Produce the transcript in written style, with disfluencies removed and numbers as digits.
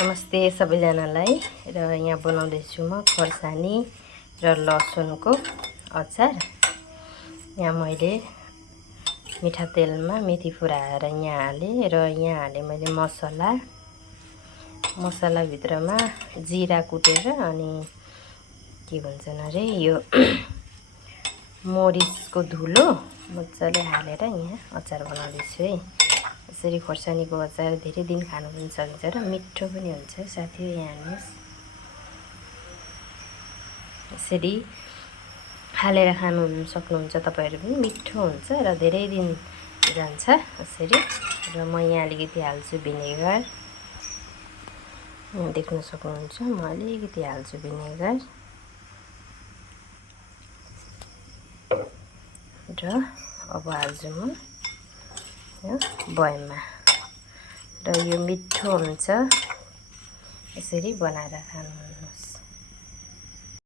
नमस्ते सबैजनालाई र यहाँ बनाउँदैछु म खोर्सानी र लसुनको अचार। यहाँ मैले मिठा तेलमा मेथी फुराएर यहाँ हालेँ र यहाँ हालेँ मैले मसला भित्रमा जिरा कुटेर अनि के भन्छन् अरे यो मरिचको धुलो मजाले हालेर यहाँ अचार बनाउँदैछु है। यसरी खोर्सानीको अचार धेरै दिन खानु पनि सकिन्छ र मिठो पनि हुन्छ। साथीहरू यहाँ हेर्नुहोस्, यसरी हालेर खानु सक्नुहुन्छ तपाईहरु पनि, मिठो हुन्छ र धेरै दिन जान्छ यसरी। र म यहाँ अलिकति हाल्छु भिनेगर, यहाँ देख्न सक्नुहुन्छ म अलिकति हाल्छु भिनेगर र अब हाल्छु म यो बयममा। र यो मिठो हुन्छ, यसरी बनाएर खानुहोस्।